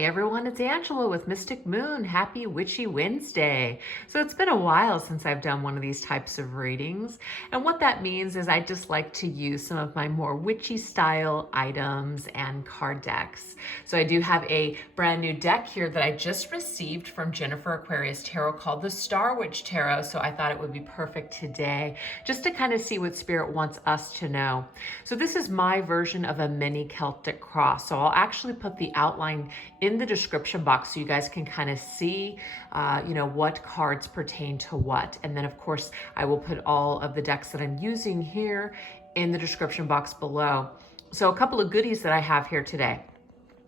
Hey everyone, it's Angela with Mystic Moon. Happy Witchy Wednesday. So it's been a while since I've done one of these types of readings. And what that means is I just like to use some of my more witchy style items and card decks. So I do have a brand new deck here that I just received from Jennifer Aquarius Tarot called the Star Witch Tarot. So I thought it would be perfect today just to kind of see what Spirit wants us to know. So this is my version of a mini Celtic cross. So I'll actually put the outline in the description box so you guys can kind of see, what cards pertain to what. And then of course, I will put all of the decks that I'm using here in the description box below. So a couple of goodies that I have here today.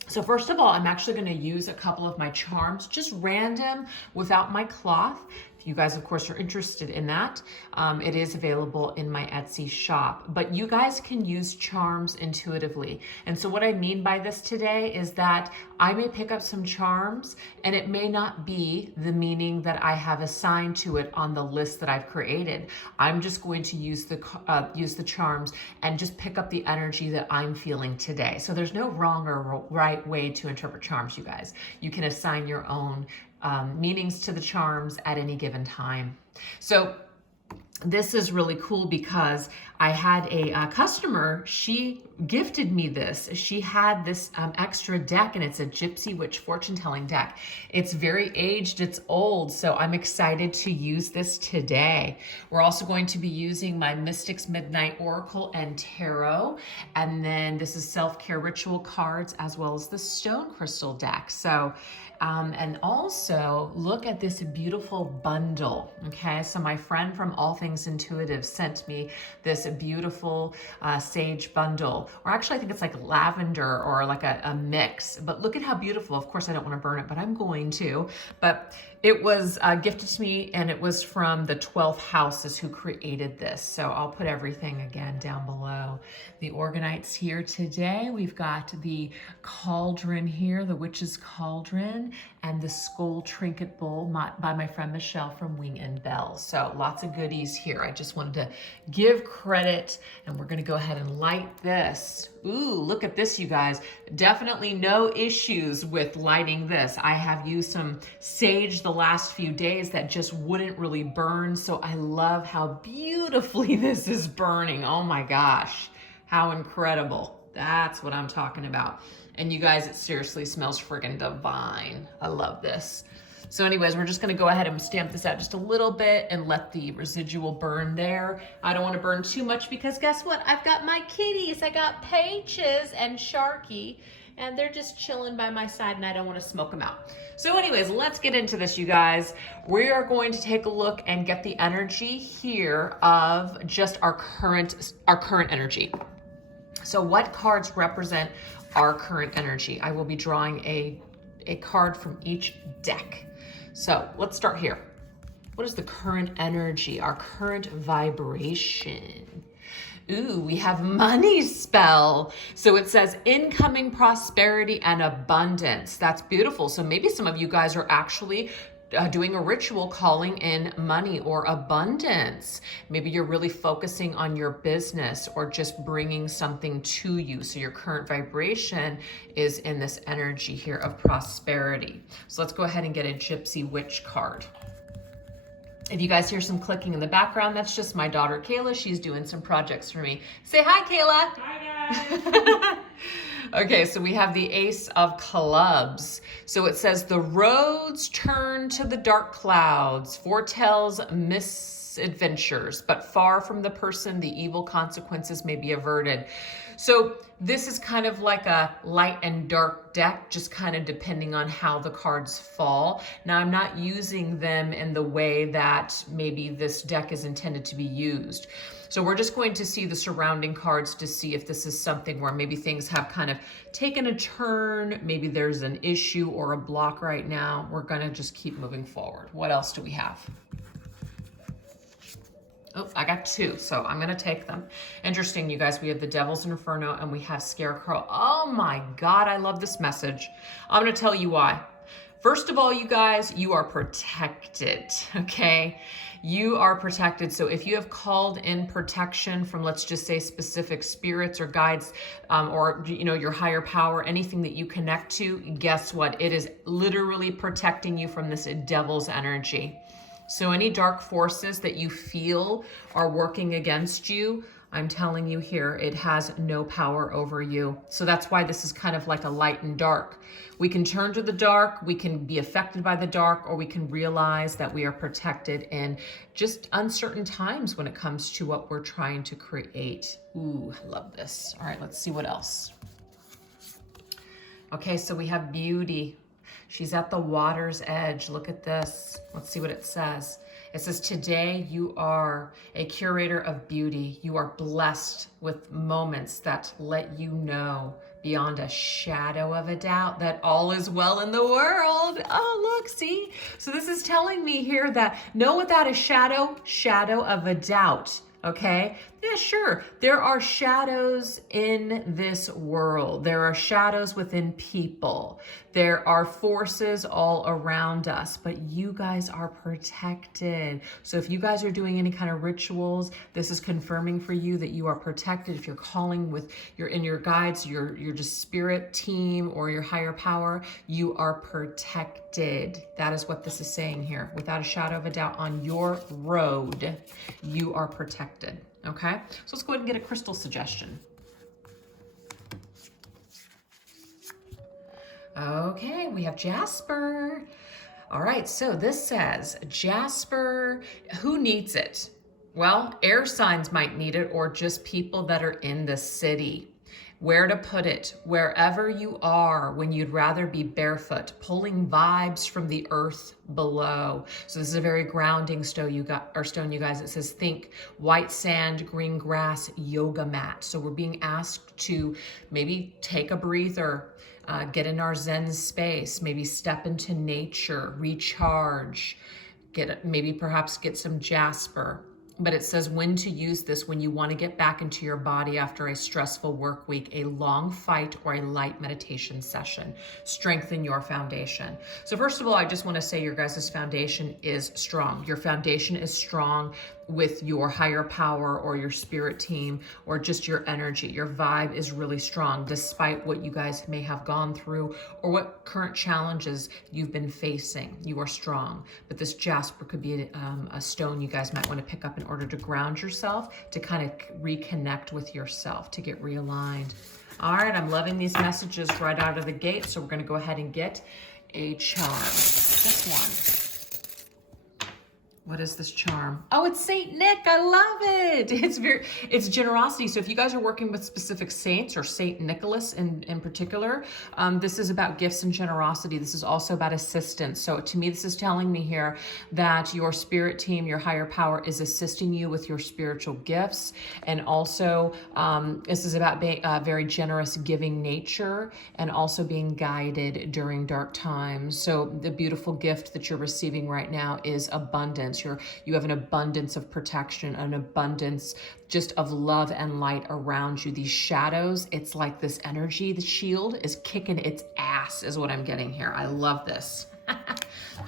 So first of all, I'm actually going to use a couple of my charms, just random, without my cloth. If you guys, of course, are interested in that, it is available in my Etsy shop. But you guys can use charms intuitively. And so what I mean by this today is that I may pick up some charms, and it may not be the meaning that I have assigned to it on the list that I've created. I'm just going to use the charms and just pick up the energy that I'm feeling today. So there's no wrong or right way to interpret charms, you guys. You can assign your own meanings to the charms at any given time. So this is really cool because I had a customer, she gifted me this. She had this extra deck, and it's a Gypsy Witch fortune telling deck. It's very aged, it's old, so I'm excited to use this today. We're also going to be using my Mystic's Midnight Oracle and Tarot, and then this is self-care ritual cards as well as the stone crystal deck. So, and also look at this beautiful bundle, okay? So my friend from All Things Intuitive sent me this beautiful sage bundle, or actually I think it's like lavender or like a mix, but look at how beautiful. Of course I don't want to burn it, but I'm going to. But it was gifted to me, and it was from the 12th house is who created this. So I'll put everything again down below. The Organites here today. We've got the cauldron here, the witch's cauldron, and the skull trinket bowl by my friend Michelle from Wing and Bell. So lots of goodies here. I just wanted to give credit, and we're gonna go ahead and light this. Ooh, look at this, you guys. Definitely no issues with lighting this. I have used some sage the last few days that just wouldn't really burn, so I love how beautifully this is burning. Oh my gosh, how incredible. That's what I'm talking about. And you guys, it seriously smells friggin' divine. I love this. So anyways, we're just gonna go ahead and stamp this out just a little bit and let the residual burn there. I don't wanna burn too much because guess what? I've got my kitties. I got Peaches and Sharky, and they're just chilling by my side, and I don't wanna smoke them out. So anyways, let's get into this, you guys. We are going to take a look and get the energy here of just our current energy. So what cards represent our current energy? I will be drawing a card from each deck. So let's start here. What is the current energy, our current vibration? Ooh, we have money spell. So it says incoming prosperity and abundance. That's beautiful. So maybe some of you guys are actually doing a ritual calling in money or abundance. Maybe you're really focusing on your business or just bringing something to you. So your current vibration is in this energy here of prosperity. So let's go ahead and get a Gypsy Witch card. If you guys hear some clicking in the background, that's just my daughter Kayla. She's doing some projects for me. Say hi, Kayla. Hi, guys. Okay, so we have the Ace of Clubs. So it says the roads turn to the dark clouds, foretells misadventures, but far from the person, the evil consequences may be averted. So this is kind of like a light and dark deck, just kind of depending on how the cards fall. Now, I'm not using them in the way that maybe this deck is intended to be used. So we're just going to see the surrounding cards to see if this is something where maybe things have kind of taken a turn, maybe there's an issue or a block right now. We're gonna just keep moving forward. What else do we have? Oh, I got two, so I'm gonna take them. Interesting, you guys, we have the Devil's Inferno and we have Scarecrow. Oh my God, I love this message. I'm gonna tell you why. First of all, you guys, you are protected, okay? You are protected. So if you have called in protection from, let's just say, specific spirits or guides, or your higher power, anything that you connect to, guess what? It is literally protecting you from this devil's energy. So any dark forces that you feel are working against you, I'm telling you here, it has no power over you. So that's why this is kind of like a light and dark. We can turn to the dark, we can be affected by the dark, or we can realize that we are protected in just uncertain times when it comes to what we're trying to create. Ooh, I love this. All right, let's see what else. Okay, so we have beauty. She's at the water's edge. Look at this. Let's see what it says. It says, today you are a curator of beauty. You are blessed with moments that let you know beyond a shadow of a doubt that all is well in the world. Oh, look, see? So this is telling me here that know without a shadow of a doubt. Okay? Yeah, sure. There are shadows in this world. There are shadows within people. There are forces all around us, but you guys are protected. So if you guys are doing any kind of rituals, this is confirming for you that you are protected. If you're calling with your guides, your just spirit team or your higher power, you are protected. That is what this is saying here. Without a shadow of a doubt, on your road, you are protected. Okay, so let's go ahead and get a crystal suggestion. Okay, we have jasper. All right, so this says jasper, who needs it? Well, air signs might need it, or just people that are in the city. Where to put it? Wherever you are when you'd rather be barefoot, pulling vibes from the earth below. So this is a very grounding stone, you guys. It says think white sand, green grass, yoga mat. So we're being asked to maybe take a breather, get in our Zen space, maybe step into nature, recharge, perhaps get some jasper. But it says when to use this when you want to get back into your body after a stressful work week, a long fight, or a light meditation session. Strengthen your foundation. So first of all, I just want to say your guys' foundation is strong. Your foundation is strong with your higher power or your spirit team or just your energy. Your vibe is really strong despite what you guys may have gone through or what current challenges you've been facing. You are strong. But this jasper could be a stone you guys might want to pick up in order to ground yourself, to kind of reconnect with yourself, to get realigned. All right, I'm loving these messages right out of the gate, so we're going to go ahead and get a charm. This one. What is this charm? Oh, it's Saint Nick. I love it. It's generosity. So if you guys are working with specific saints or Saint Nicholas in particular, this is about gifts and generosity. This is also about assistance. So to me, this is telling me here that your spirit team, your higher power is assisting you with your spiritual gifts. And also this is about a very generous giving nature and also being guided during dark times. So the beautiful gift that you're receiving right now is abundance. You have an abundance of protection, an abundance just of love and light around you. These shadows, it's like this energy, the shield is kicking its ass is what I'm getting here. I love this.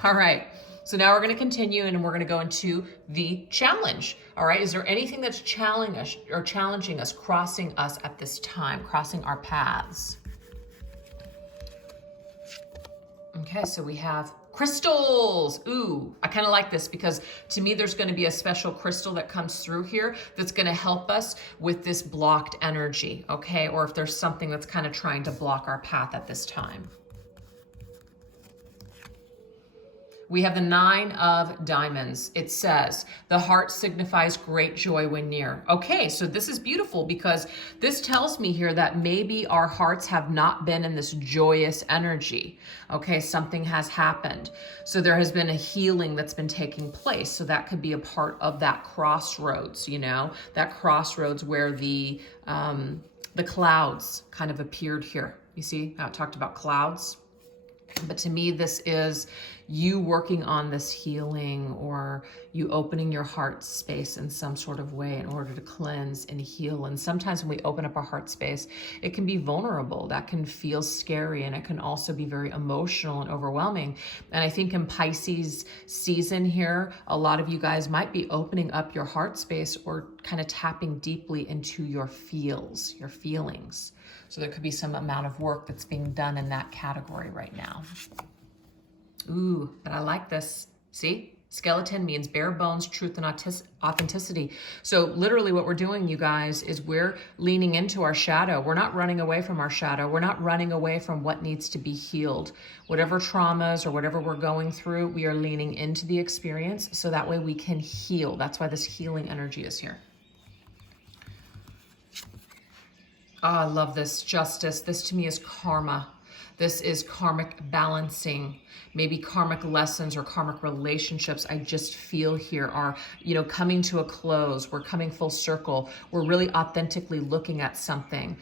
All right. So now we're going to continue and we're going to go into the challenge. All right. Is there anything that's challenging us, crossing us at this time, crossing our paths? Okay. So we have crystals. Ooh, I kind of like this because to me, there's going to be a special crystal that comes through here that's going to help us with this blocked energy. Okay. Or if there's something that's kind of trying to block our path at this time. We have the 9 of diamonds. It says, the heart signifies great joy when near. Okay, so this is beautiful because this tells me here that maybe our hearts have not been in this joyous energy. Okay, something has happened. So there has been a healing that's been taking place. So that could be a part of that crossroads, that crossroads where the clouds kind of appeared here. You see how it talked about clouds? But to me, this is you working on this healing, or you opening your heart space in some sort of way in order to cleanse and heal. And sometimes when we open up our heart space, it can be vulnerable. That can feel scary, and it can also be very emotional and overwhelming. And I think in Pisces season here, a lot of you guys might be opening up your heart space or kind of tapping deeply into your feelings. So there could be some amount of work that's being done in that category right now. Ooh, but I like this. See? Skeleton means bare bones, truth, and authenticity. So literally what we're doing, you guys, is we're leaning into our shadow. We're not running away from our shadow. We're not running away from what needs to be healed. Whatever traumas or whatever we're going through, we are leaning into the experience so that way we can heal. That's why this healing energy is here. Oh, I love this. Justice. This to me is karma. This is karmic balancing. Maybe karmic lessons or karmic relationships I just feel here are, coming to a close. We're coming full circle. We're really authentically looking at something.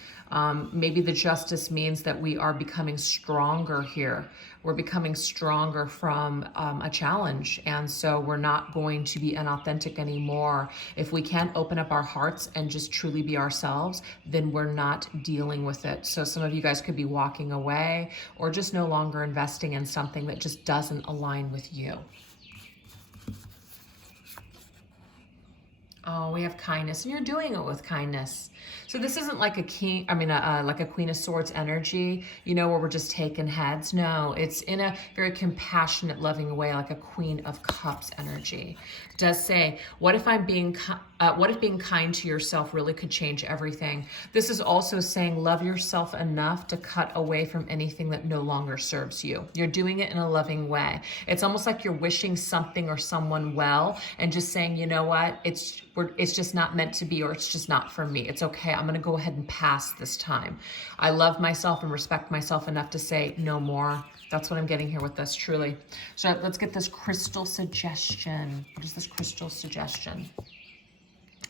Maybe the justice means that we are becoming stronger here. We're becoming stronger from a challenge. And so we're not going to be inauthentic anymore. If we can't open up our hearts and just truly be ourselves, then we're not dealing with it. So some of you guys could be walking away or just no longer investing in something that just doesn't align with you. Oh, we have kindness, and you're doing it with kindness. So this isn't like like a Queen of Swords energy, where we're just taking heads. No, it's in a very compassionate, loving way, like a Queen of Cups energy. It does say, what if being kind to yourself really could change everything? This is also saying, love yourself enough to cut away from anything that no longer serves you. You're doing it in a loving way. It's almost like you're wishing something or someone well and just saying, you know what, it's just not meant to be, or it's just not for me. It's okay. I'm going to go ahead and pass this time. I love myself and respect myself enough to say no more. That's what I'm getting here with this, truly. So let's get this crystal suggestion. What is this crystal suggestion?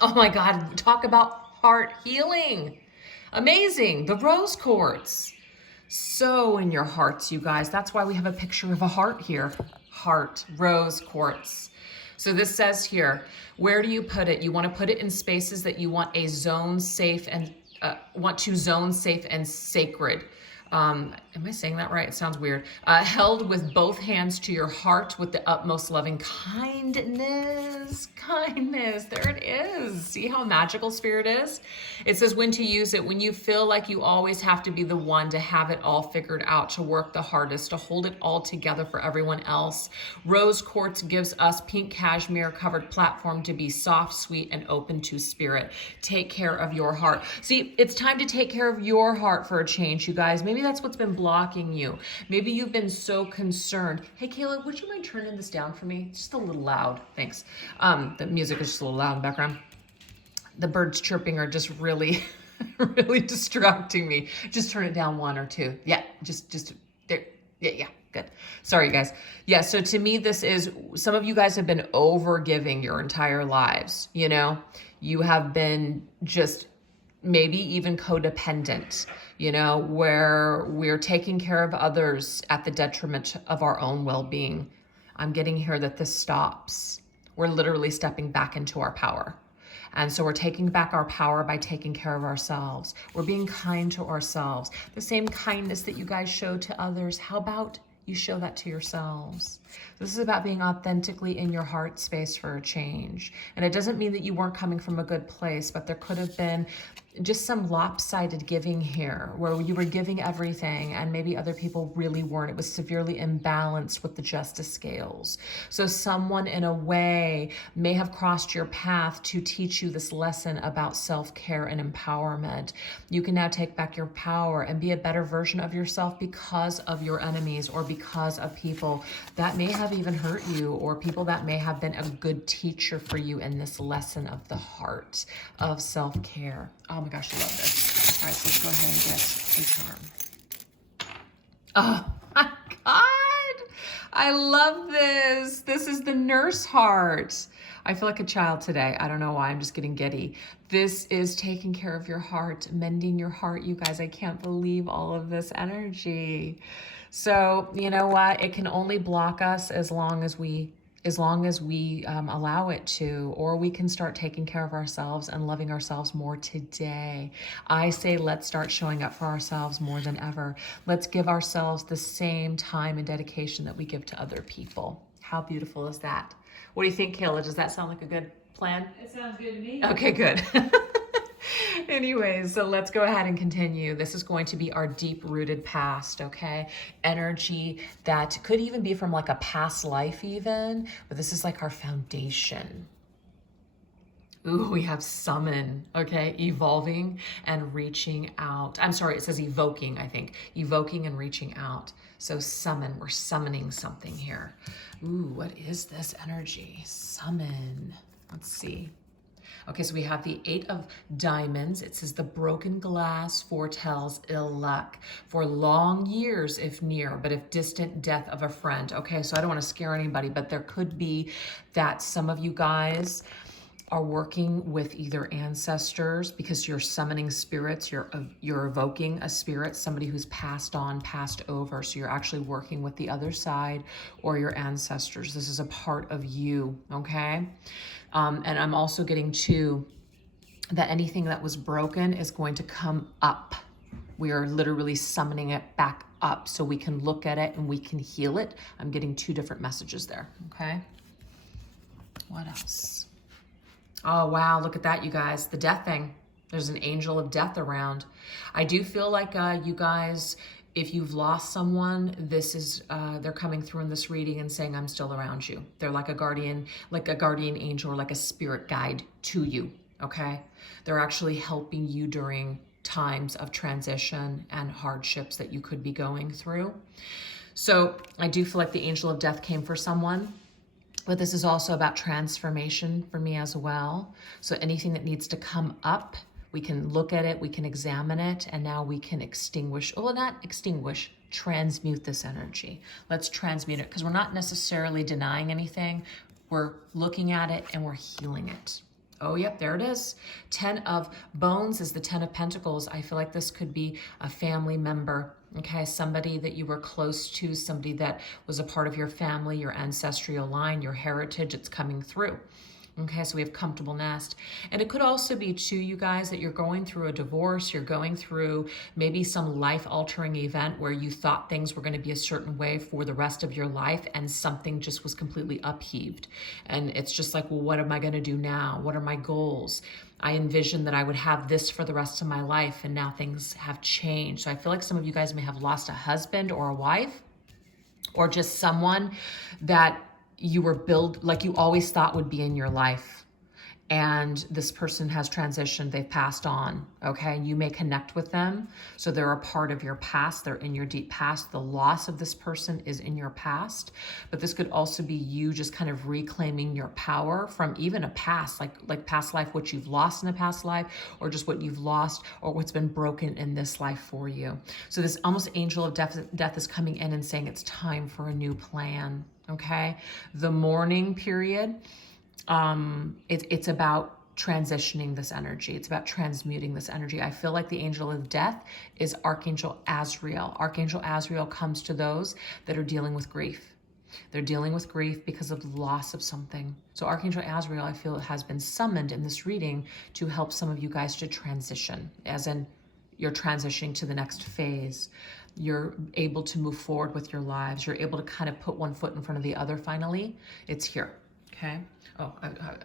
Oh my God, talk about heart healing. Amazing. The rose quartz. So in your hearts, you guys. That's why we have a picture of a heart here. Heart, rose quartz. So this says here, where do you put it? You want to put it in spaces that you want to zone safe and sacred. Am I saying that right? It sounds weird. Held with both hands to your heart with the utmost loving kindness. Kindness. There it is. See how magical spirit is? It says when to use it. When you feel like you always have to be the one to have it all figured out, to work the hardest, to hold it all together for everyone else. Rose quartz gives us pink cashmere covered platform to be soft, sweet, and open to spirit. Take care of your heart. See, it's time to take care of your heart for a change, you guys. Maybe that's what's been blocking you. Maybe you've been so concerned. Hey, Kayla, would you mind turning this down for me? It's just a little loud. Thanks. The music is just a little loud in the background. The birds chirping are just really, really distracting me. Just turn it down one or two. Yeah, just there. Yeah, good. Sorry, guys. Yeah, so to me, this is, some of you guys have been over giving your entire lives. You have been just maybe even codependent, where we're taking care of others at the detriment of our own well-being. I'm getting here that this stops. We're literally stepping back into our power. And so we're taking back our power by taking care of ourselves. We're being kind to ourselves. The same kindness that you guys show to others, how about you show that to yourselves? This is about being authentically in your heart space for a change. And it doesn't mean that you weren't coming from a good place, but there could have been just some lopsided giving here where you were giving everything and maybe other people really weren't. It was severely imbalanced with the justice scales. So someone in a way may have crossed your path to teach you this lesson about self-care and empowerment. You can now take back your power and be a better version of yourself because of your enemies or because of people that may have even hurt you, or people that may have been a good teacher for you in this lesson of the heart of self-care. Oh my gosh, I love this. All right, so let's go ahead and get a charm. Oh my God, I love this. This is the nurse heart. I feel like a child today. I don't know why, I'm just getting giddy. This is taking care of your heart, mending your heart. You guys, I can't believe all of this energy. So, you know what? It can only block us as long as we allow it to, or we can start taking care of ourselves and loving ourselves more today. I say let's start showing up for ourselves more than ever. Let's give ourselves the same time and dedication that we give to other people. How beautiful is that? What do you think, Kayla? Does that sound like a good plan? It sounds good to me. Okay, good. Anyways, so let's go ahead and continue. This is going to be our deep-rooted past, okay? Energy that could even be from like a past life even, but this is like our foundation. Ooh, we have summon, okay? Evolving and reaching out. I'm sorry, it says evoking, I think. Evoking and reaching out. So summon, we're summoning something here. Ooh, what is this energy? Summon. Let's see. Okay, so we have the 8 of Diamonds. It says the broken glass foretells ill luck for long years if near, but if distant, death of a friend. Okay, so I don't want to scare anybody, but there could be that some of you guys are working with either ancestors because you're summoning spirits, you're evoking a spirit, somebody who's passed on, passed over. So you're actually working with the other side or your ancestors. This is a part of you, okay? And I'm also getting to that anything that was broken is going to come up. We are literally summoning it back up so we can look at it and we can heal it. I'm getting 2 different messages there, okay? What else? Oh, wow, look at that, you guys. The death thing. There's an angel of death around. I do feel like you guys, if you've lost someone, this is, they're coming through in this reading and saying, I'm still around you. They're like a guardian angel or like a spirit guide to you, okay? They're actually helping you during times of transition and hardships that you could be going through. So I do feel like the angel of death came for someone. But this is also about transformation for me as well. So anything that needs to come up, we can look at it, we can examine it, and now we can extinguish, well, not extinguish, transmute this energy. Let's transmute it because we're not necessarily denying anything. We're looking at it and we're healing it. Oh, yep, there it is. 10 of Bones is the 10 of Pentacles. I feel like this could be a family member, okay? Somebody that you were close to, somebody that was a part of your family, your ancestral line, your heritage, it's coming through. Okay, so we have comfortable nest. And it could also be too, you guys, that you're going through a divorce, you're going through maybe some life-altering event where you thought things were going to be a certain way for the rest of your life and something just was completely upheaved. And it's just like, well, what am I going to do now? What are my goals? I envisioned that I would have this for the rest of my life and now things have changed. So I feel like some of you guys may have lost a husband or a wife or just someone that you were like you always thought would be in your life. And this person has transitioned, they've passed on, okay? You may connect with them. So they're a part of your past, they're in your deep past. The loss of this person is in your past, but this could also be you just kind of reclaiming your power from even a past, like past life, what you've lost in a past life, or just what you've lost or what's been broken in this life for you. So this almost angel of death is coming in and saying it's time for a new plan, okay? The mourning period, it's about transitioning this energy. It's about transmuting this energy. I feel like the angel of death is Archangel Azrael. Archangel Azrael comes to those that are dealing with grief. They're dealing with grief because of the loss of something. So Archangel Azrael, I feel, has been summoned in this reading to help some of you guys to transition, as in you're transitioning to the next phase. You're able to move forward with your lives. You're able to kind of put one foot in front of the other finally. It's here, okay? Oh,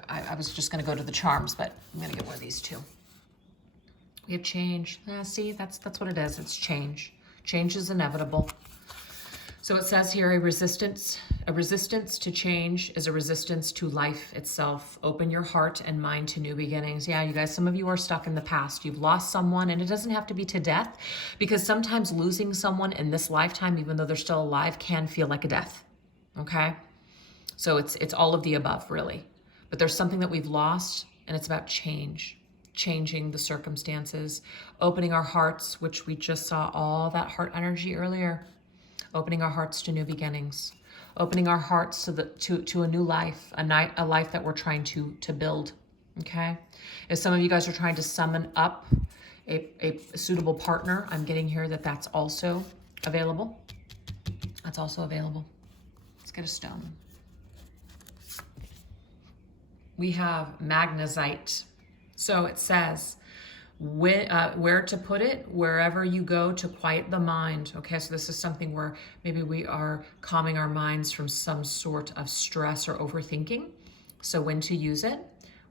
I was just going to go to the charms, but I'm going to get one of these too. We have change. See, that's what it is. It's change. Change is inevitable. So it says here, a resistance to change is a resistance to life itself. Open your heart and mind to new beginnings. Yeah, you guys, some of you are stuck in the past. You've lost someone, and it doesn't have to be to death, because sometimes losing someone in this lifetime, even though they're still alive, can feel like a death, okay? So it's all of the above, really. But there's something that we've lost, and it's about change, changing the circumstances, opening our hearts, which we just saw all that heart energy earlier, opening our hearts to new beginnings, opening our hearts to a new life, a life that we're trying to build. Okay. If some of you guys are trying to summon up a suitable partner, I'm getting here that that's also available. That's also available. Let's get a stone. We have magnesite. So it says, where to put it, wherever you go to quiet the mind. Okay, so this is something where maybe we are calming our minds from some sort of stress or overthinking. So when to use it?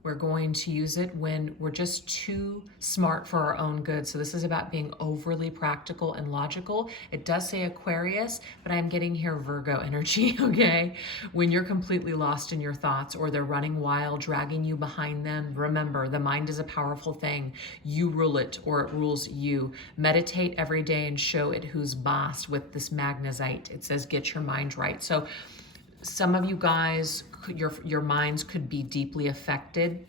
We're going to use it when we're just too smart for our own good. So this is about being overly practical and logical. It does say Aquarius, but I'm getting here Virgo energy, okay? When you're completely lost in your thoughts or they're running wild, dragging you behind them, remember, the mind is a powerful thing. You rule it or it rules you. Meditate every day and show it who's boss with this magnesite. It says get your mind right. So some of you guys, your minds could be deeply affected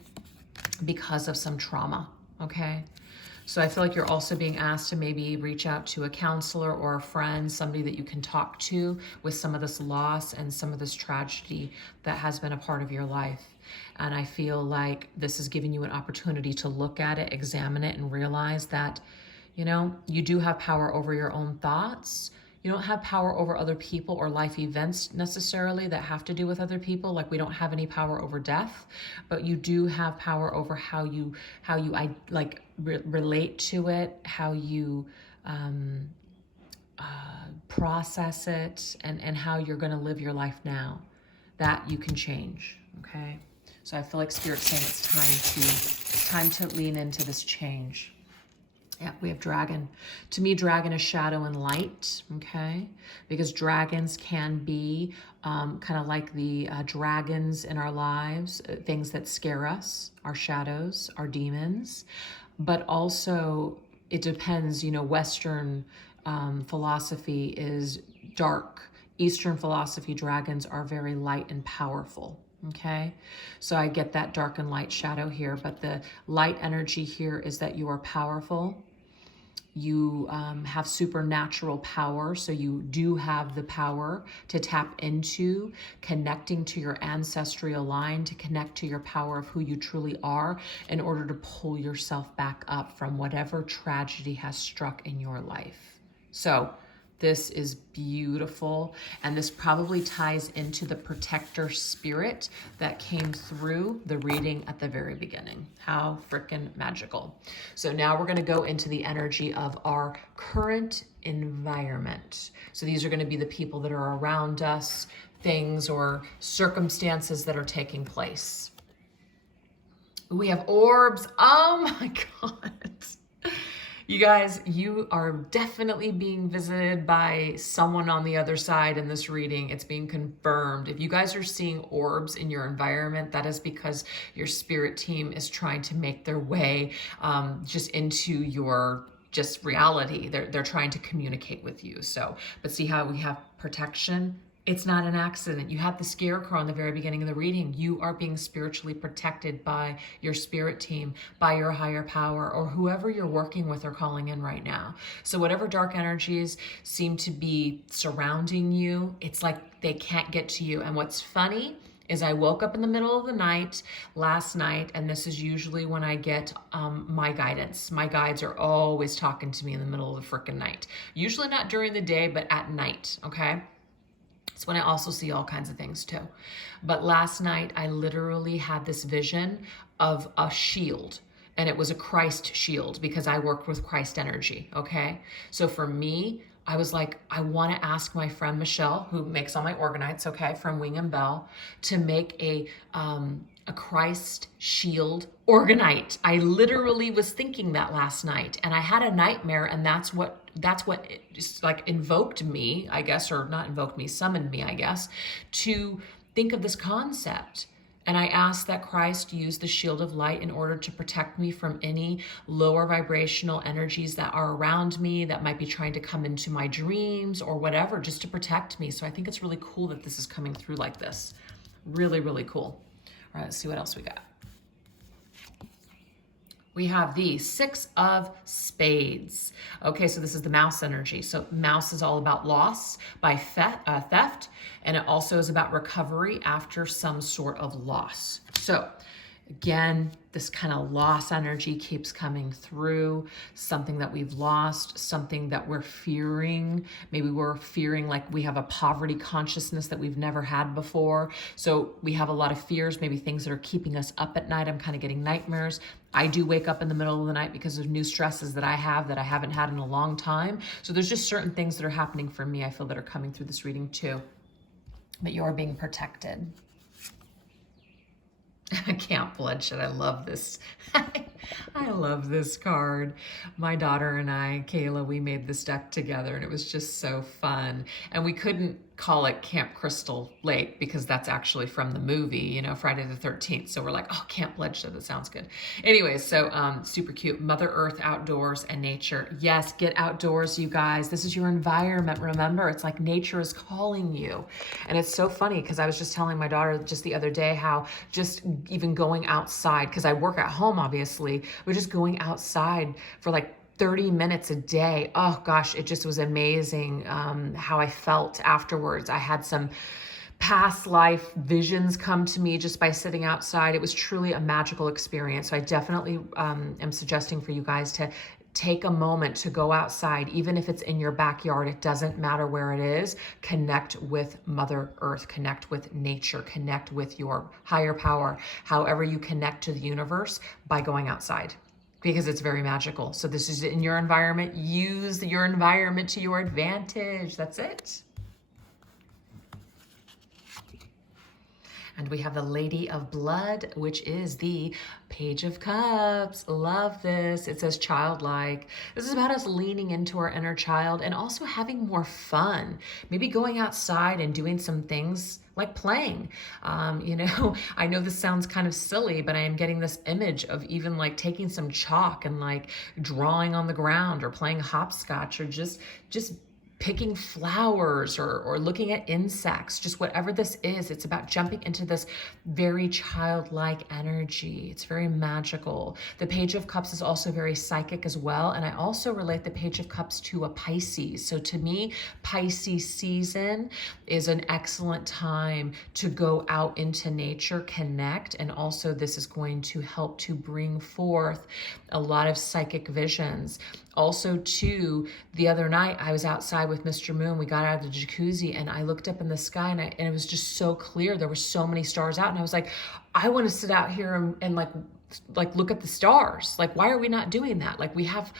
because of some trauma, okay? So I feel like you're also being asked to maybe reach out to a counselor or a friend, somebody that you can talk to with some of this loss and some of this tragedy that has been a part of your life. And I feel like this is giving you an opportunity to look at it, examine it, and realize that, you know, you do have power over your own thoughts. You don't have power over other people or life events necessarily that have to do with other people. Like we don't have any power over death, but you do have power over how you relate to it, how you process it, and how you're going to live your life now. That you can change. Okay, so I feel like Spirit's saying it's time to lean into this change. Yeah, we have dragon. To me, dragon is shadow and light, okay? Because dragons can be kind of like the dragons in our lives, things that scare us, our shadows, our demons. But also, it depends, you know, Western philosophy is dark. Eastern philosophy, dragons are very light and powerful. Okay, so I get that dark and light shadow here, but the light energy here is that you are powerful. You have supernatural power, so you do have the power to tap into connecting to your ancestral line, to connect to your power of who you truly are in order to pull yourself back up from whatever tragedy has struck in your life. So this is beautiful, and this probably ties into the protector spirit that came through the reading at the very beginning. How freaking magical. So now we're going to go into the energy of our current environment. So these are going to be the people that are around us, things or circumstances that are taking place. We have orbs. Oh my God. You guys, you are definitely being visited by someone on the other side in this reading. It's being confirmed. If you guys are seeing orbs in your environment, that is because your spirit team is trying to make their way just into your just reality. They're trying to communicate with you. So, but see how we have protection? It's not an accident. You had the scarecrow in the very beginning of the reading. You are being spiritually protected by your spirit team, by your higher power, or whoever you're working with or calling in right now. So whatever dark energies seem to be surrounding you, it's like they can't get to you. And what's funny is I woke up in the middle of the night last night, and this is usually when I get my guidance. My guides are always talking to me in the middle of the frickin' night. Usually not during the day, but at night, okay? It's when I also see all kinds of things too. But last night, I literally had this vision of a shield, and it was a Christ shield because I worked with Christ energy, okay? So for me, I was like, I want to ask my friend Michelle, who makes all my organites, okay, from Wing and Bell, to make a Christ shield organite. I literally was thinking that last night, and I had a nightmare, and that's what just like invoked me, I guess, or not invoked me, summoned me, I guess, to think of this concept. And I asked that Christ use the shield of light in order to protect me from any lower vibrational energies that are around me that might be trying to come into my dreams or whatever, just to protect me. So I think it's really cool that this is coming through like this. Really, really cool. All right, let's see what else we got. we have the Six of Spades. Okay, so this is the mouse energy. So mouse is all about loss by theft, and it also is about recovery after some sort of loss. So again, this kind of loss energy keeps coming through, something that we've lost, something that we're fearing. Maybe we're fearing like we have a poverty consciousness that we've never had before. So we have a lot of fears, maybe things that are keeping us up at night. I'm kind of getting nightmares. I do wake up in the middle of the night because of new stresses that I have that I haven't had in a long time. So there's just certain things that are happening for me, I feel, that are coming through this reading too. But you're being protected. Camp Bloodshed. I love this. I love this card. My daughter and I, Kayla, we made this deck together and it was just so fun. And we couldn't call it Camp Crystal Lake because that's actually from the movie, you know, Friday the 13th. So we're like, oh, Camp Bloodshed, that sounds good. Anyways, so super cute. Mother Earth, outdoors, and nature. Yes, get outdoors, you guys. This is your environment. Remember, it's like nature is calling you. And it's so funny because I was just telling my daughter just the other day how just even going outside, because I work at home, obviously, but just going outside for like 30 minutes a day. Oh gosh, it just was amazing how I felt afterwards. I had some past life visions come to me just by sitting outside. It was truly a magical experience. So I definitely am suggesting for you guys to take a moment to go outside, even if it's in your backyard. It doesn't matter where it is. Connect with Mother Earth, connect with nature, connect with your higher power, however you connect to the universe by going outside, because it's very magical. So this is in your environment. Use your environment to your advantage. That's it. And we have the Lady of Blood, which is the Page of Cups. Love this. It says childlike. This is about us leaning into our inner child and also having more fun. Maybe going outside and doing some things like playing. You know, I know this sounds kind of silly, but I am getting this image of even like taking some chalk and like drawing on the ground or playing hopscotch or just picking flowers or looking at insects, just whatever this is. It's about jumping into this very childlike energy. It's very magical. The Page of Cups is also very psychic as well. And I also relate the Page of Cups to a Pisces. So to me, Pisces season is an excellent time to go out into nature, connect. And also this is going to help to bring forth a lot of psychic visions. Also, too, the other night I was outside with Mr. Moon. We got out of the jacuzzi and I looked up in the sky and it was just so clear. There were so many stars out and I was like, I want to sit out here and like look at the stars. Like, why are we not doing that? Like, we have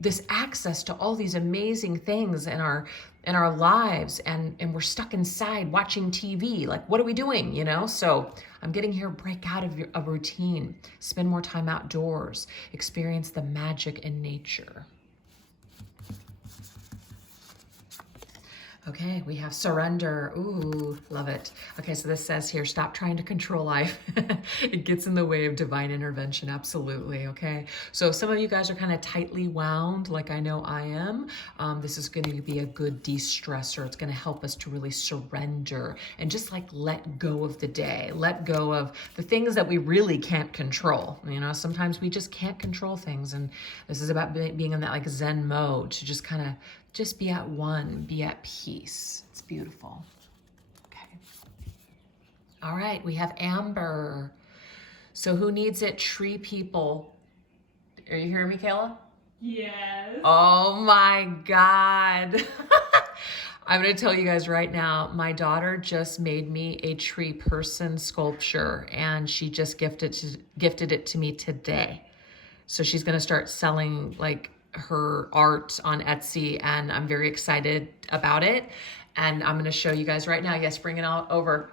this access to all these amazing things in our lives and we're stuck inside watching TV. Like, what are we doing, you know? So I'm getting here, break out of a routine, spend more time outdoors, experience the magic in nature. Okay, we have surrender. Ooh, love it. Okay, so this says here, stop trying to control life. It gets in the way of divine intervention, absolutely, okay? So if some of you guys are kind of tightly wound, like I know I am, this is gonna be a good de-stressor. It's gonna help us to really surrender and just like let go of the day, let go of the things that we really can't control. You know, sometimes we just can't control things, and this is about being in that like Zen mode to just kind of just be at one, be at peace. It's beautiful. Okay. All right, we have Amber. So who needs it? Tree people. Are you hearing me, Kayla? Yes. Oh my God. I'm gonna tell you guys right now, my daughter just made me a tree person sculpture and she just gifted it to me today. So she's gonna start selling like her art on Etsy and I'm very excited about it. And I'm gonna show you guys right now. Yes, bring it all over.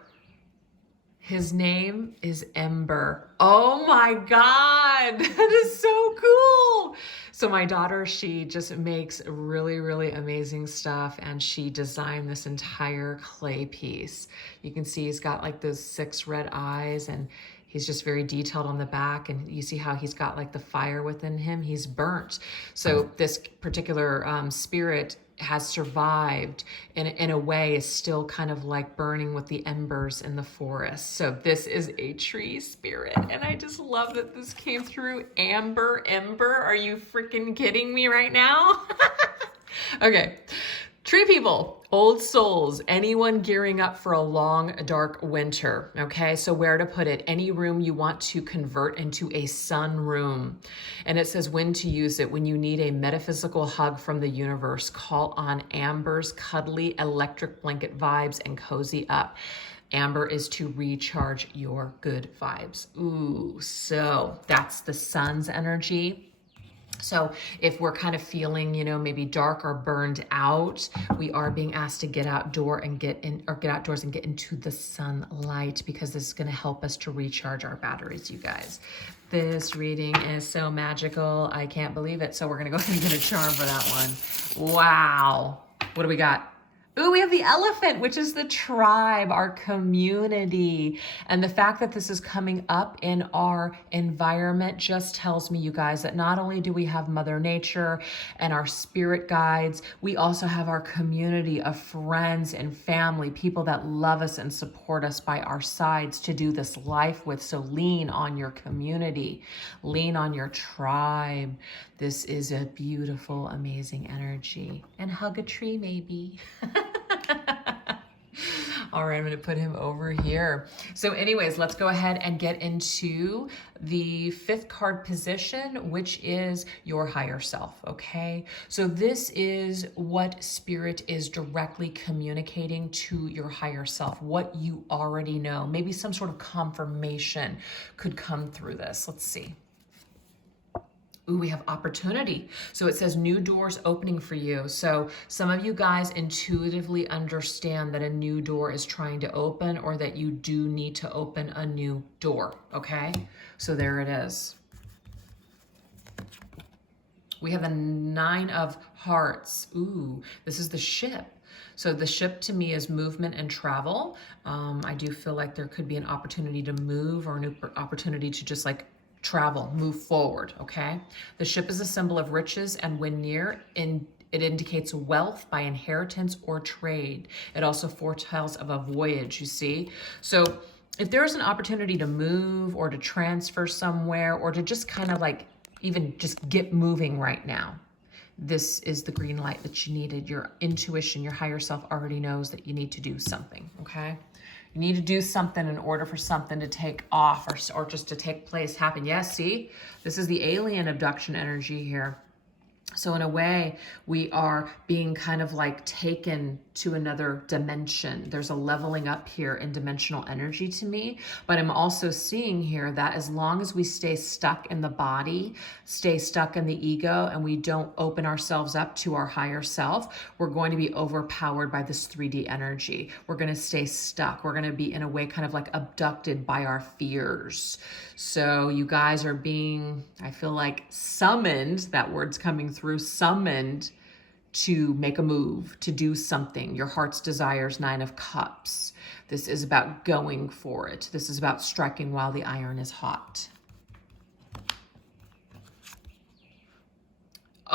His name is Ember. Oh my God, that is so cool. So my daughter, she just makes really, really amazing stuff and she designed this entire clay piece. You can see he's got like those 6 red eyes and he's just very detailed on the back, and you see how he's got like the fire within him. He's burnt. So this particular spirit has survived in a way is still kind of like burning with the embers in the forest. So this is a tree spirit, and I just love that this came through. Amber ember, are you freaking kidding me right now? Okay, tree people, old souls, anyone gearing up for a long, dark winter, okay? So where to put it? Any room you want to convert into a sun room. And it says when to use it. When you need a metaphysical hug from the universe, call on Amber's cuddly electric blanket vibes and cozy up. Amber is to recharge your good vibes. Ooh, so that's the sun's energy. So if we're kind of feeling, you know, maybe dark or burned out, we are being asked to get outdoors and get into the sunlight, because this is going to help us to recharge our batteries, you guys. This reading is so magical. I can't believe it. So we're going to go ahead and get a charm for that one. Wow. What do we got? Ooh, we have the elephant, which is the tribe, our community. And the fact that this is coming up in our environment just tells me, you guys, that not only do we have Mother Nature and our spirit guides, we also have our community of friends and family, people that love us and support us by our sides to do this life with. So lean on your community, lean on your tribe. This is a beautiful, amazing energy. And hug a tree, maybe. All right, I'm going to put him over here. So anyways, let's go ahead and get into the 5th card position, which is your higher self, okay? So this is what spirit is directly communicating to your higher self, what you already know. Maybe some sort of confirmation could come through this. Let's see. Ooh, we have opportunity. So it says new doors opening for you. So some of you guys intuitively understand that a new door is trying to open, or that you do need to open a new door, okay? So there it is. We have the 9 of Hearts. Ooh, this is the ship. So the ship to me is movement and travel. I do feel like there could be an opportunity to move, or a new opportunity to just like travel, move forward, okay? The ship is a symbol of riches and when near, it indicates wealth by inheritance or trade. It also foretells of a voyage, you see? So if there's an opportunity to move or to transfer somewhere, or to just kind of like even just get moving right now, this is the green light that you needed. Your intuition, your higher self already knows that you need to do something, okay? You need to do something in order for something to take off, or just to take place, happen. Yes, see? This is the alien abduction energy here. So in a way, we are being kind of like taken to another dimension. There's a leveling up here in dimensional energy to me, but I'm also seeing here that as long as we stay stuck in the body, stay stuck in the ego, and we don't open ourselves up to our higher self, we're going to be overpowered by this 3D energy. We're going to stay stuck. We're going to be in a way kind of like abducted by our fears. So you guys are being, I feel like, summoned, that word's coming through, summoned to make a move, to do something. Your heart's desires, 9 of Cups. This is about going for it. This is about striking while the iron is hot.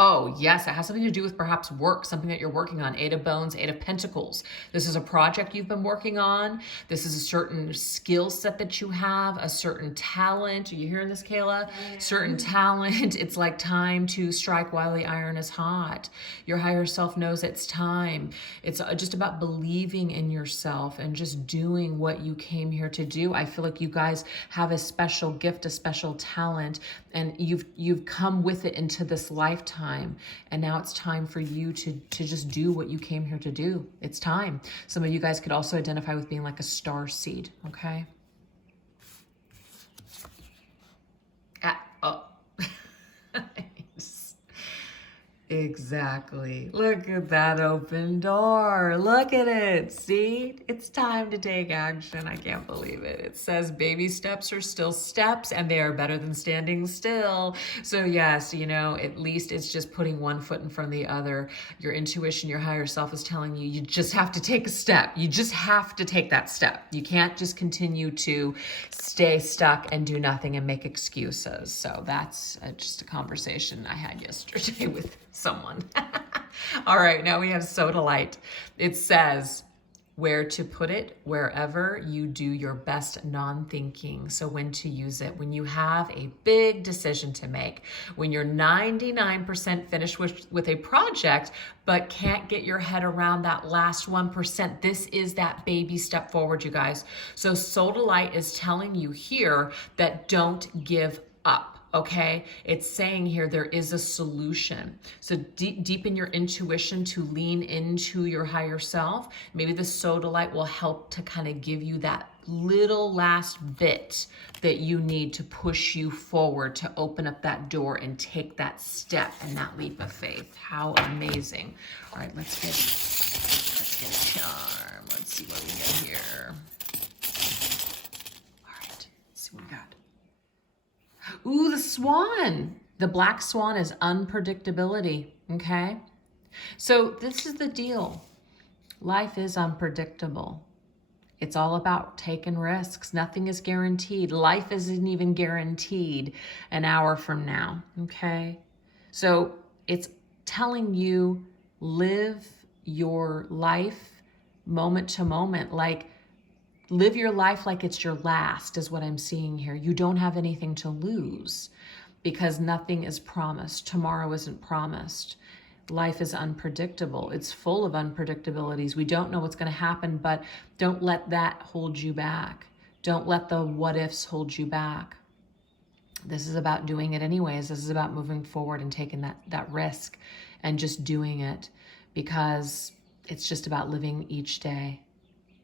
Oh, yes, it has something to do with perhaps work, something that you're working on. 8 of Bones, 8 of Pentacles. This is a project you've been working on. This is a certain skill set that you have, a certain talent. Are you hearing this, Kayla? Yeah. Certain talent. It's like time to strike while the iron is hot. Your higher self knows it's time. It's just about believing in yourself and just doing what you came here to do. I feel like you guys have a special gift, a special talent, and you've come with it into this lifetime. And now it's time for you to just do what you came here to do. It's time. Some of you guys could also identify with being like a star seed, okay? Oh. Exactly. Look at that open door. Look at it. See? It's time to take action. I can't believe it. It says baby steps are still steps, and they are better than standing still. So yes, you know, at least it's just putting one foot in front of the other. Your intuition, your higher self is telling you, you just have to take a step. You just have to take that step. You can't just continue to stay stuck and do nothing and make excuses. So that's just a conversation I had yesterday with someone. All right, now we have sodalite. It says, where to put it, wherever you do your best non-thinking. So when to use it, when you have a big decision to make, when you're 99% finished with a project, but can't get your head around that last 1%. This is that baby step forward, you guys. So sodalite is telling you here that don't give up. Okay, it's saying here there is a solution. So deepen your intuition to lean into your higher self. Maybe the sodalite will help to kind of give you that little last bit that you need to push you forward, to open up that door and take that step and that leap of faith. How amazing. All right, let's get a charm. Let's see what we get here. All right, let's see what we got. Ooh, the swan. The black swan is unpredictability, okay? So this is the deal. Life is unpredictable. It's all about taking risks. Nothing is guaranteed. Life isn't even guaranteed an hour from now, okay? So it's telling you, live your life moment to moment, like live your life like it's your last is what I'm seeing here. You don't have anything to lose because nothing is promised. Tomorrow isn't promised. Life is unpredictable. It's full of unpredictabilities. We don't know what's going to happen, but don't let that hold you back. Don't let the what ifs hold you back. This is about doing it anyways. This is about moving forward and taking that risk and just doing it, because it's just about living each day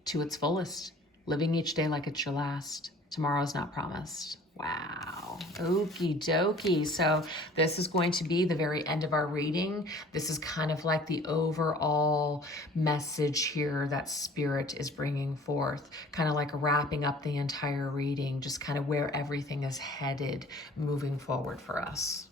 to its fullest. Living each day like it's your last. Tomorrow's not promised. Wow. Okie dokie. So this is going to be the very end of our reading. This is kind of like the overall message here that Spirit is bringing forth, kind of like wrapping up the entire reading, just kind of where everything is headed moving forward for us.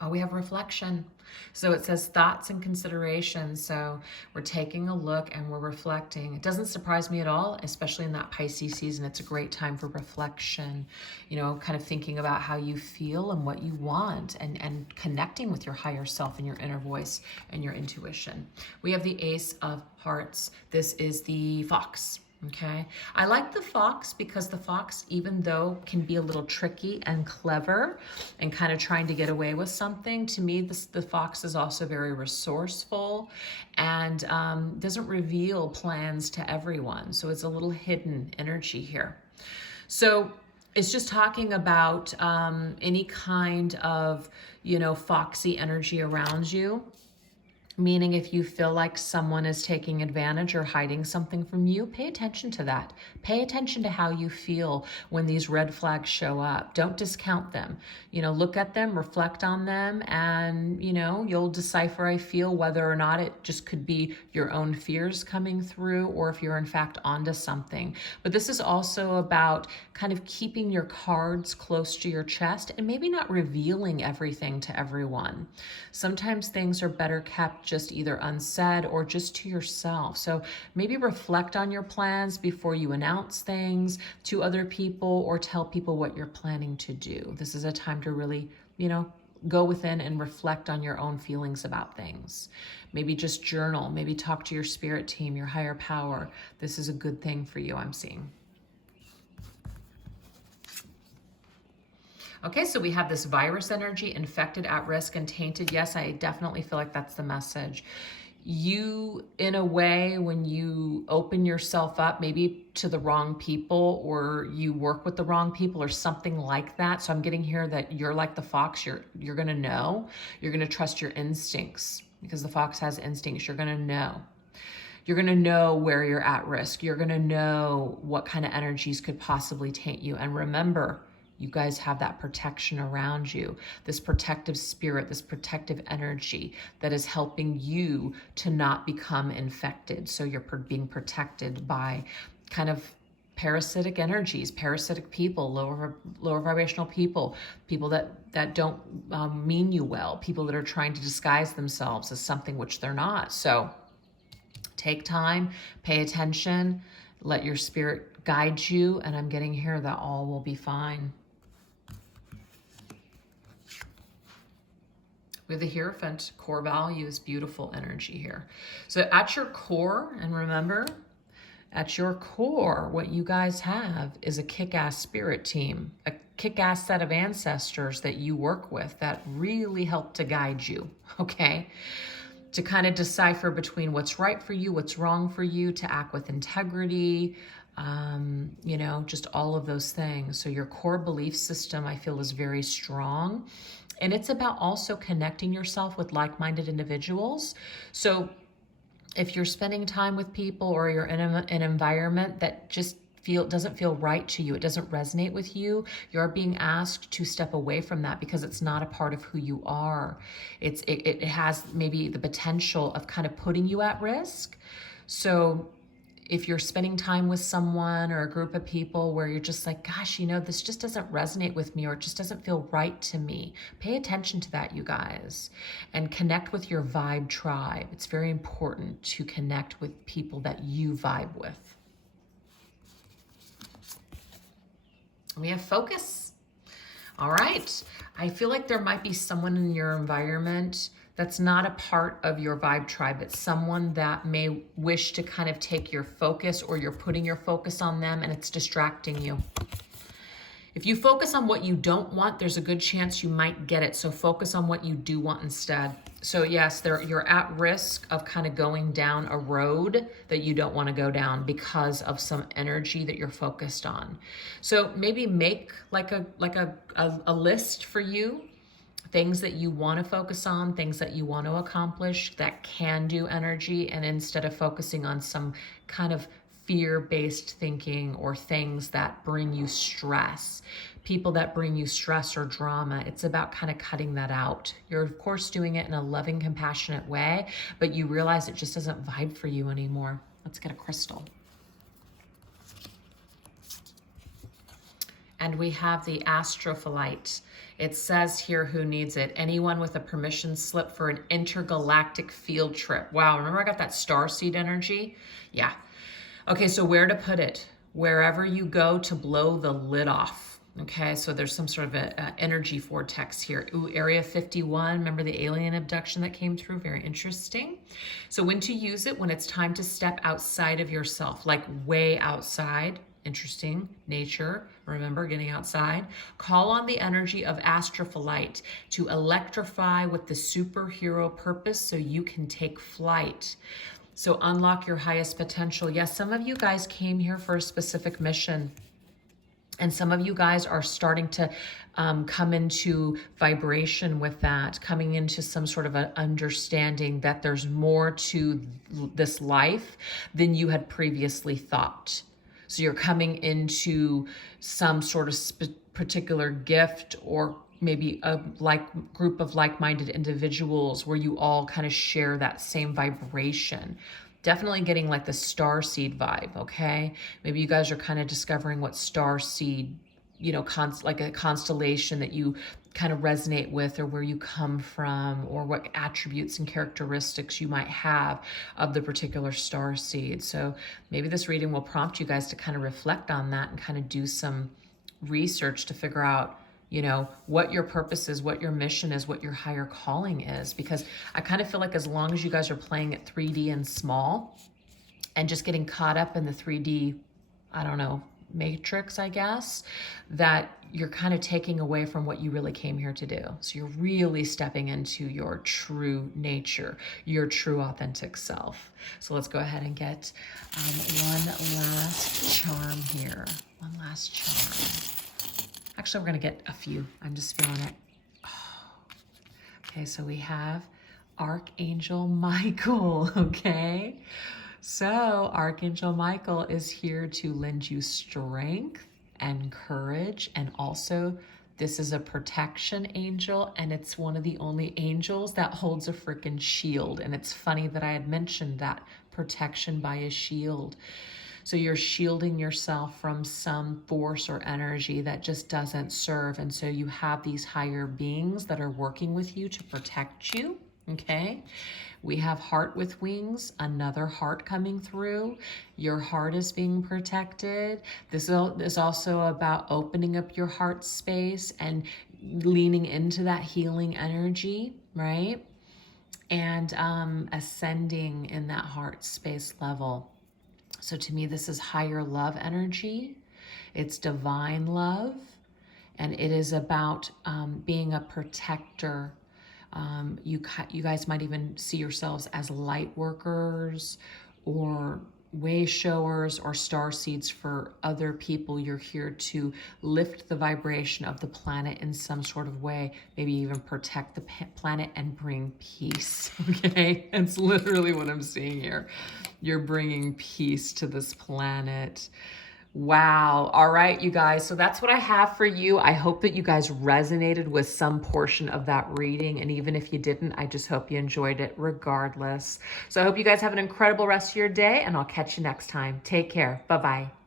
Oh, we have reflection. So it says thoughts and considerations. So we're taking a look and we're reflecting. It doesn't surprise me at all, especially in that Pisces season. It's a great time for reflection, you know, kind of thinking about how you feel and what you want, and connecting with your higher self and your inner voice and your intuition. We have the Ace of Hearts. This is the fox. Okay, I like the fox because the fox, even though can be a little tricky and clever and kind of trying to get away with something, to me, the fox is also very resourceful and doesn't reveal plans to everyone. So it's a little hidden energy here. So it's just talking about any kind of, you know, foxy energy around you. Meaning if you feel like someone is taking advantage or hiding something from you, pay attention to that. Pay attention to how you feel when these red flags show up. Don't discount them. You know, look at them, reflect on them, and, you know, you'll decipher, I feel, whether or not it just could be your own fears coming through or if you're in fact onto something. But this is also about kind of keeping your cards close to your chest and maybe not revealing everything to everyone. Sometimes things are better kept just either unsaid or just to yourself. So maybe reflect on your plans before you announce things to other people or tell people what you're planning to do. This is a time to really, you know, go within and reflect on your own feelings about things. Maybe just journal, maybe talk to your spirit team, your higher power. This is a good thing for you, I'm seeing. Okay, so we have this virus energy, infected, at risk, and tainted. Yes, I definitely feel like that's the message. You, in a way, when you open yourself up maybe to the wrong people, or you work with the wrong people or something like that. So I'm getting here that you're like the fox. You're going to know. You're going to trust your instincts, because the fox has instincts. You're going to know. You're going to know where you're at risk. You're going to know what kind of energies could possibly taint you. And remember, you guys have that protection around you, this protective spirit, this protective energy that is helping you to not become infected. So you're being protected by kind of parasitic energies, parasitic people, lower vibrational people, people that don't mean you well, people that are trying to disguise themselves as something which they're not. So take time, pay attention, let your spirit guide you, and I'm getting here that all will be fine. We have the Hierophant, core values, beautiful energy here. So at your core, and remember, at your core, what you guys have is a kick-ass spirit team, a kick-ass set of ancestors that you work with that really help to guide you, okay? To kind of decipher between what's right for you, what's wrong for you, to act with integrity, you know, just all of those things. So your core belief system, I feel, is very strong. And it's about also connecting yourself with like-minded individuals. So if you're spending time with people or you're in an environment that just doesn't feel right to you, it doesn't resonate with you, you're being asked to step away from that because it's not a part of who you are. It has maybe the potential of kind of putting you at risk. So if you're spending time with someone or a group of people where you're just like, gosh, you know, this just doesn't resonate with me or it just doesn't feel right to me, pay attention to that, you guys, and connect with your vibe tribe. It's very important to connect with people that you vibe with. We have focus. All right. I feel like there might be someone in your environment that's not a part of your vibe tribe. It's someone that may wish to kind of take your focus, or you're putting your focus on them and it's distracting you. If you focus on what you don't want, there's a good chance you might get it. So focus on what you do want instead. So yes, you're at risk of kind of going down a road that you don't want to go down because of some energy that you're focused on. So maybe make like a list for you, things that you want to focus on, things that you want to accomplish that can do energy, and instead of focusing on some kind of fear-based thinking or things that bring you stress, people that bring you stress or drama, it's about kind of cutting that out. You're of course doing it in a loving, compassionate way, but you realize it just doesn't vibe for you anymore. Let's get a crystal. And we have the astrophyllite. It says here, who needs it? Anyone with a permission slip for an intergalactic field trip. Wow, remember I got that starseed energy? Yeah. Okay, so where to put it? Wherever you go to blow the lid off. Okay, so there's some sort of a energy vortex here. Ooh, Area 51, remember the alien abduction that came through? Very interesting. So when to use it? When it's time to step outside of yourself, like way outside. Interesting. Nature, remember, getting outside. Call on the energy of astrophyllite to electrify with the superhero purpose so you can take flight. So unlock your highest potential. Yes, some of you guys came here for a specific mission. And some of you guys are starting to come into vibration with that, coming into some sort of an understanding that there's more to this life than you had previously thought. So you're coming into some sort of particular gift, or maybe a group of like-minded individuals where you all kind of share that same vibration. Definitely getting like the starseed vibe, okay? Maybe you guys are kind of discovering what starseed, you know, like a constellation that you kind of resonate with, or where you come from, or what attributes and characteristics you might have of the particular star seed. So maybe this reading will prompt you guys to kind of reflect on that and kind of do some research to figure out, you know, what your purpose is, what your mission is, what your higher calling is. Because I kind of feel like as long as you guys are playing it 3D and small and just getting caught up in the 3D, I don't know, matrix, I guess, that you're kind of taking away from what you really came here to do. So you're really stepping into your true nature, your true authentic self. So let's go ahead and get one last charm here. One last charm. Actually, we're going to get a few. I'm just feeling it. Oh. Okay, so we have Archangel Michael, okay? So Archangel Michael is here to lend you strength and courage, and also this is a protection angel, and it's one of the only angels that holds a freaking shield. And it's funny that I had mentioned that, protection by a shield. So you're shielding yourself from some force or energy that just doesn't serve. And so you have these higher beings that are working with you to protect you, okay? We have heart with wings, another heart coming through. Your heart is being protected. This is also about opening up your heart space and leaning into that healing energy. right? And ascending in that heart space level. So to me, this is higher love energy. It's divine love. And it is about being a protector. You guys might even see yourselves as light workers or way showers or star seeds for other people. You're here to lift the vibration of the planet in some sort of way, maybe even protect the planet and bring peace. Okay, that's literally what I'm seeing here. You're bringing peace to this planet. Wow. All right, you guys. So that's what I have for you. I hope that you guys resonated with some portion of that reading. And even if you didn't, I just hope you enjoyed it regardless. So I hope you guys have an incredible rest of your day, and I'll catch you next time. Take care. Bye-bye.